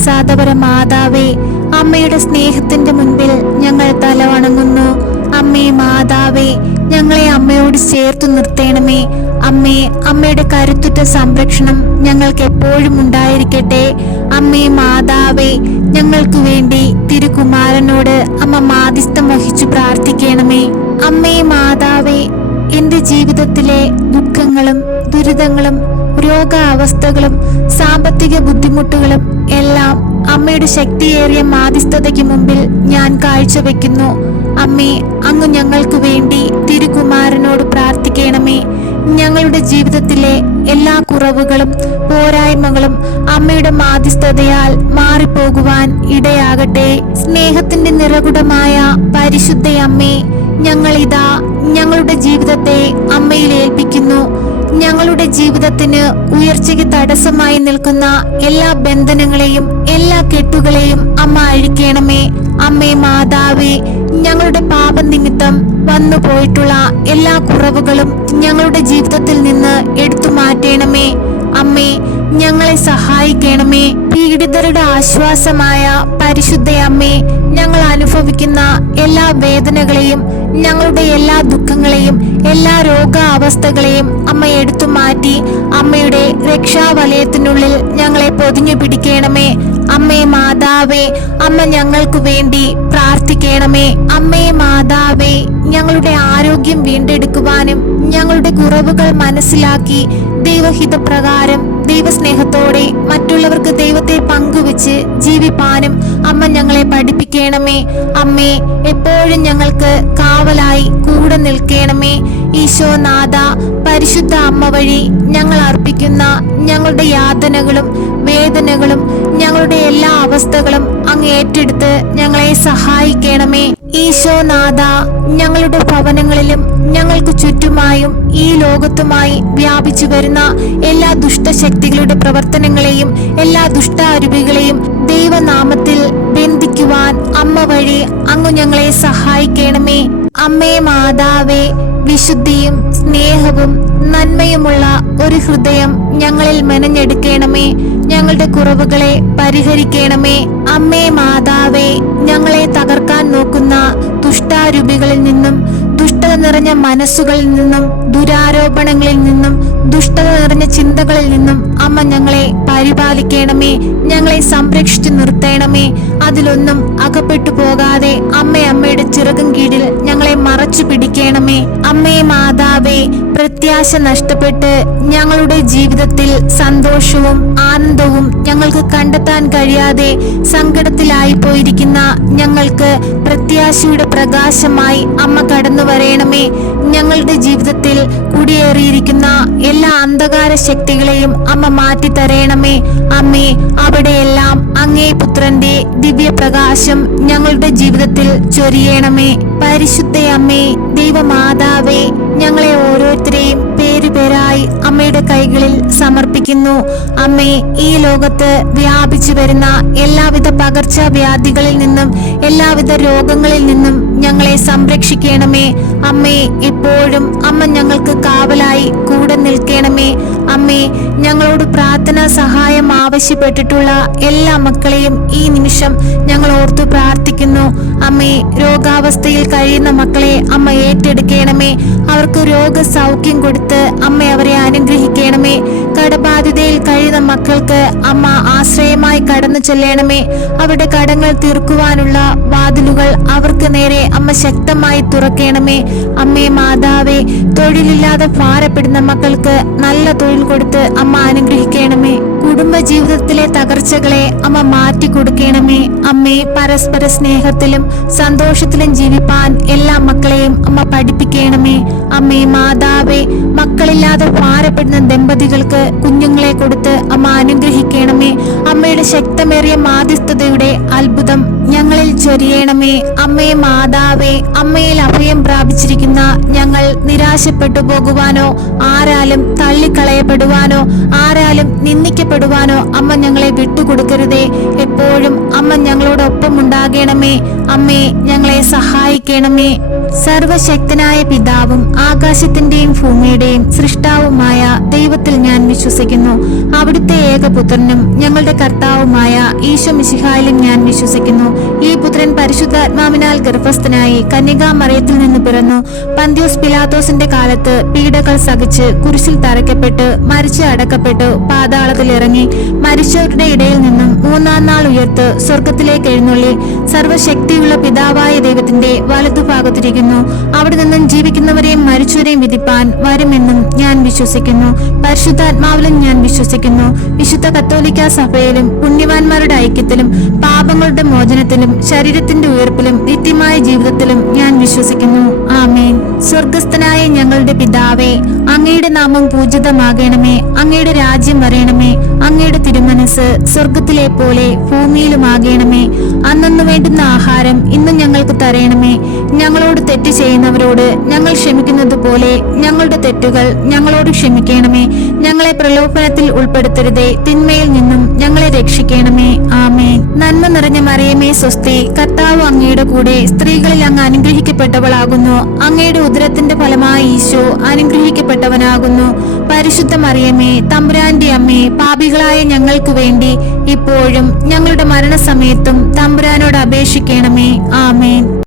പ്രസാദപര മാതാവേ, അമ്മയുടെ സ്നേഹത്തിന്റെ മുൻപിൽ ഞങ്ങൾ തല വണങ്ങുന്നു. അമ്മേ മാതാവേ, ഞങ്ങളെ അമ്മയോട് ചേർത്തു നിർത്തേണമേ. അമ്മേ, അമ്മയുടെ കരുത്തുറ്റ സംരക്ഷണം ഞങ്ങൾക്ക് എപ്പോഴും ഉണ്ടായിരിക്കട്ടെ. അമ്മേ മാതാവേ, ഞങ്ങൾക്ക് വേണ്ടി തിരുകുമാരനോട് അമ്മ മാധ്യസ്ഥം വഹിച്ചു പ്രാർത്ഥിക്കണമേ. അമ്മേ മാതാവേ, എന്റെ ജീവിതത്തിലെ ദുഃഖങ്ങളും ദുരിതങ്ങളും രോഗാവസ്ഥകളും സാമ്പത്തിക ബുദ്ധിമുട്ടുകളും എല്ലാം അമ്മയുടെ ശക്തിയേറിയ മാധ്യസ്ഥതയ്ക്ക് മുമ്പിൽ ഞാൻ കാഴ്ചവെക്കുന്നു. അമ്മേ, അങ്ങ് ഞങ്ങൾക്ക് വേണ്ടി തിരുകുമാരനോട് പ്രാർത്ഥിക്കണമേ. ഞങ്ങളുടെ ജീവിതത്തിലെ എല്ലാ കുറവുകളും പോരായ്മകളും അമ്മയുടെ മാധ്യസ്ഥതയാൽ മാറിപ്പോകുവാൻ ഇടയാകട്ടെ. സ്നേഹത്തിന്റെ നിറകുടമായ പരിശുദ്ധ അമ്മേ, ഞങ്ങളിതാ ഞങ്ങളുടെ ജീവിതത്തെ അമ്മയിൽ ഏൽപ്പിക്കുന്നു. ഞങ്ങളുടെ ജീവിതത്തിന് ഉയർച്ചയ്ക്ക് തടസ്സമായി നിൽക്കുന്ന എല്ലാ ബന്ധനങ്ങളെയും എല്ലാ കെട്ടുകളെയും അമ്മ അഴിക്കണമേ. അമ്മേ മാതാവേ, ഞങ്ങളുടെ പാപനിമിത്തം വന്നു പോയിട്ടുള്ള എല്ലാ കുറവുകളും ഞങ്ങളുടെ ജീവിതത്തിൽ നിന്ന് എടുത്തു മാറ്റണമേ. അമ്മേ, ഞങ്ങളെ സഹായിക്കണമേ. പീഡിതരുടെ ആശ്വാസമായ പരിശുദ്ധ അമ്മേ, ഞങ്ങൾ അനുഭവിക്കുന്ന എല്ലാ വേദനകളെയും ഞങ്ങളുടെ എല്ലാ ദുഃഖങ്ങളെയും എല്ലാ രോഗാവസ്ഥകളെയും അമ്മ എടുത്തു മാറ്റി അമ്മയുടെ രക്ഷാവലയത്തിനുള്ളിൽ ഞങ്ങളെ പൊതിഞ്ഞു പിടിക്കണമേ. അമ്മേ മാതാവേ, അമ്മ ഞങ്ങൾക്ക് വേണ്ടി പ്രാർത്ഥിക്കണമേ. അമ്മേ മാതാവേ, ഞങ്ങളുടെ ആരോഗ്യം വീണ്ടെടുക്കുവാനും ഞങ്ങളുടെ കുറവുകൾ മനസ്സിലാക്കി ദൈവഹിതപ്രകാരം ദൈവസ്നേഹത്തോടെ മറ്റുള്ളവർക്ക് ദൈവത്തെ പങ്കുവെച്ച് ജീവിപ്പാനും അമ്മ ഞങ്ങളെ പഠിപ്പിക്കണമേ. അമ്മേ, എപ്പോഴും ഞങ്ങൾക്ക് കാവലായി കൂടെ നിൽക്കണമേ. ഈശോനാഥ, പരിശുദ്ധ അമ്മ വഴി ഞങ്ങൾ അർപ്പിക്കുന്ന ഞങ്ങളുടെ യാതനകളും വേദനകളും ഞങ്ങളുടെ എല്ലാ അവസ്ഥകളും അങ്ങ് ഏറ്റെടുത്ത് ഞങ്ങളെ സഹായിക്കണമേ. ഈശോനാഥ, ഞങ്ങളുടെ ഭവനങ്ങളിലും ഞങ്ങൾക്ക് ചുറ്റുമായും ഈ ലോകത്തുമായി വ്യാപിച്ചു വരുന്ന എല്ലാ ദുഷ്ടശക്തികളുടെ പ്രവർത്തനങ്ങളെയും എല്ലാ ദുഷ്ടാരൂപികളെയും ദൈവനാമത്തിൽ ബന്ധിക്കുവാൻ അമ്മ വഴി അങ്ങ് ഞങ്ങളെ സഹായിക്കണമേ. അമ്മേ മാതാവേ, വിശുദ്ധിയും സ്നേഹവും നന്മയുമുള്ള ഒരു ഹൃദയം ഞങ്ങളിൽ മെനഞ്ഞെടുക്കണമേ. ഞങ്ങളുടെ കുറവുകളെ പരിഹരിക്കണമേ. അമ്മേ മാതാവേ, ഞങ്ങളെ തകർക്കാൻ നോക്കുന്ന ദുഷ്ടാരൂപികളിൽ നിന്നും ദുഷ്ടത നിറഞ്ഞ മനസ്സുകളിൽ നിന്നും ദുരാരോപണങ്ങളിൽ നിന്നും ദുഷ്ടത നിറഞ്ഞ ചിന്തകളിൽ നിന്നും അമ്മ ഞങ്ങളെ പരിപാലിക്കണമേ. ഞങ്ങളെ സംരക്ഷിച്ചു നിർത്തണമേ. അതിലൊന്നും അകപ്പെട്ടു പോകാതെ അമ്മയുടെ ചിറകും കീഴിൽ ഞങ്ങളെ മറച്ചു പിടിക്കണമേ. അമ്മേ മാതാവേ, പ്രത്യാശ നഷ്ടപ്പെട്ട് ഞങ്ങളുടെ ജീവിതത്തിൽ സന്തോഷവും ആനന്ദവും ഞങ്ങൾക്ക് കണ്ടെത്താൻ കഴിയാതെ സങ്കടത്തിലായി പോയിരിക്കുന്ന ഞങ്ങൾക്ക് പ്രത്യാശയുടെ പ്രകാശമായി അമ്മ കടന്നു വരയണമേ. ഞങ്ങളുടെ ജീവിതത്തിൽ കുടിയേറിയിരിക്കുന്ന എല്ലാ അന്ധകാര ശക്തികളെയും അമ്മ മാറ്റിത്തരയണമേ. അമ്മേ, അവിടെയെല്ലാം അങ്ങേ പുത്രന്റെ ദിവ്യപ്രകാശം ഞങ്ങളുടെ ജീവിതത്തിൽ ചൊരിയണമേ. പരിശുദ്ധ അമ്മേ, ദൈവമാതാവേ, ഞങ്ങളെ ഓരോരുത്തരെയും പേരുപേരായി അമ്മയുടെ കൈകളിൽ സമർപ്പിക്കുന്നു. അമ്മേ, ഈ ലോകത്ത് വ്യാപിച്ചു വരുന്ന എല്ലാവിധ പകർച്ചവ്യാധികളിൽ നിന്നും എല്ലാവിധ രോഗങ്ങളിൽ നിന്നും ഞങ്ങളെ സംരക്ഷിക്കണമേ. അമ്മേ, എപ്പോഴും അമ്മ ഞങ്ങൾക്ക് കാവലായി കൂടെ നിൽക്കണമേ. അമ്മേ, ഞങ്ങളോട് പ്രാർത്ഥനാ സഹായം ആവശ്യപ്പെട്ടിട്ടുള്ള എല്ലാ മക്കളെയും ഈ നിമിഷം ഞങ്ങൾ ഓർത്തു പ്രാർത്ഥിക്കുന്നു. അമ്മേ, രോഗാവസ്ഥയിൽ കഴിയുന്ന മക്കളെ അമ്മ ഏറ്റെടുക്കണമേ. അവർക്ക് രോഗസൗഖ്യം കൊടുത്ത് അമ്മ അവരെ അനുഗ്രഹിക്കണമേ. കടബാധിതയിൽ കഴിയുന്ന മക്കൾക്ക് അമ്മ ആശ്രയമായി കടന്നു ചെല്ലണമേ. അവരുടെ കടങ്ങൾ തീർക്കുവാനുള്ള വാതിലുകൾ അവർക്ക് നേരെ അമ്മ ശക്തമായി തുറക്കണമേ. അമ്മേ മാതാവേ, തൊഴിലില്ലാതെ ഭാരപ്പെടുന്ന മക്കൾക്ക് നല്ല തൊഴിൽ കൊടുത്ത് അമ്മ അനുഗ്രഹിക്കണമേ. കുടുംബ ജീവിതത്തിലെ തകർച്ചകളെ അമ്മ മാറ്റി കൊടുക്കണമേ. അമ്മേ, പരസ്പര സ്നേഹത്തിലും സന്തോഷത്തിലും ജീവിപ്പാൻ എല്ലാ മക്കളെയും അമ്മ പഠിപ്പിക്കണമേ. അമ്മേ മാതാവേ, മക്കളില്ലാതെ ഭാരപ്പെടുന്ന ദമ്പതികൾക്ക് കുഞ്ഞുങ്ങളെ കൊടുത്ത് അമ്മ അനുഗ്രഹിക്കണമേ. അമ്മയുടെ ശക്തമേറിയ മാധ്യസ്ഥതയുടെ അത്ഭുതം ഞങ്ങളിൽ ചൊരിയണമേ. അമ്മേ മാതാവേ, അമ്മയിൽ അഭയം പ്രാപിച്ചിരിക്കുന്ന ഞങ്ങൾ നിരാശപ്പെട്ടു പോകുവാനോ ആരാലും തള്ളിക്കളയപ്പെടുവാനോ ആരാലും നിന്ദിക്കപ്പെടുവാനോ അമ്മ ഞങ്ങളെ വിട്ടുകൊടുക്കരുതേ. എപ്പോഴും അമ്മ ഞങ്ങളോടൊപ്പം ഉണ്ടാകണമേ. അമ്മേ, ഞങ്ങളെ സഹായിക്കണമേ. സർവശക്തനായ പിതാവും ആകാശത്തിന്റെയും ഭൂമിയുടെയും സൃഷ്ടാവുമായ ദൈവത്തിൽ ഞാൻ വിശ്വസിക്കുന്നു. അവിടുത്തെ ഏകപുത്രനും ഞങ്ങളുടെ കർത്താവുമായ ഈശോ മിശിഹായിലും ഞാൻ വിശ്വസിക്കുന്നു. ഈ പുത്രൻ പരിശുദ്ധാത്മാവിനാൽ ഗർഭസ്ഥനായി കന്യകാമറിയത്തിൽ നിന്ന് പിറന്നു. പന്തിയോസ് പിലാത്തോസിന്റെ കാലത്ത് പീഡകൾ സഹിച്ച് കുരിശിൽ തറയ്ക്കപ്പെട്ട് മരിച്ച് അടക്കപ്പെട്ടു പാതാളത്തിൽ ഇറങ്ങി മരിച്ചവരുടെ ഇടയിൽ നിന്നും മൂന്നാം നാൾ ഉയർത്ത് സ്വർഗത്തിലേക്ക് എഴുന്നള്ളി സർവശക്തിയുള്ള പിതാവായ ദൈവത്തിന്റെ വലതുഭാഗത്തിരിക്കുന്നു. അവിടെ നിന്നും ജീവിക്കുന്നവരെയും മരിച്ചവരെയും വിധിപ്പാൻ വരുമെന്നും ഞാൻ വിശ്വസിക്കുന്നു. പരിശുദ്ധാത്മാവിലും ഞാൻ വിശ്വസിക്കുന്നു. വിശുദ്ധ കത്തോലിക്കാ സഭയിലും പുണ്യവാന്മാരുടെ ഐക്യത്തിലും പാപങ്ങളുടെ മോചനത്തിലും ശരീരത്തിന്റെ ഉയർപ്പിലും നിത്യമായ ജീവിതത്തിലും ഞാൻ വിശ്വസിക്കുന്നു. ആമേൻ. സ്വർഗസ്ഥനായ ഞങ്ങളുടെ പിതാവേ, അങ്ങയുടെ നാമം പൂജിതമാകണമേ. അങ്ങയുടെ രാജ്യം വരയണമേ. അങ്ങയുടെ തിരുമനസ് സ്വർഗത്തിലെ പോലെ ഭൂമിയിലുമാകണമേ. അന്നന്ന് വേണ്ടുന്ന ആഹാരം ഇന്ന് ഞങ്ങൾക്ക് തരയണമേ. ഞങ്ങളോട് തെറ്റ് ചെയ്യുന്നവരോട് ഞങ്ങൾ ക്ഷമിക്കുന്നത് പോലെ ഞങ്ങളുടെ തെറ്റുകൾ ഞങ്ങളോട് ക്ഷമിക്കണമേ. ഞങ്ങളെ പ്രലോഭനത്തിൽ ഉൾപ്പെടുത്തരുതേ, തിന്മയിൽ നിന്നും ഞങ്ങളെ രക്ഷിക്കണമേ. ആമേൻ. നന്മ നിറഞ്ഞ മറിയമേ സ്വസ്തി, കർത്താവ് അങ്ങയുടെ കൂടെ സ്ത്രീകളിൽ അങ്ങ് അനുഗ്രഹിക്കപ്പെട്ടവളാകുന്നു. അങ്ങയുടെ ഉദരത്തിന്റെ ഫലമായി ഈശോ അനുഗ്രഹിക്കപ്പെട്ടവനാകുന്നു. പരിശുദ്ധ മറിയമേ, തമ്പുരാന്റെ അമ്മേ, പാപികളായ ഞങ്ങൾക്ക് വേണ്ടി ഇപ്പോഴും ഞങ്ങളുടെ മരണസമയത്തും തമ്പുരാനോട് അപേക്ഷിക്കണമേ. ആമേൻ.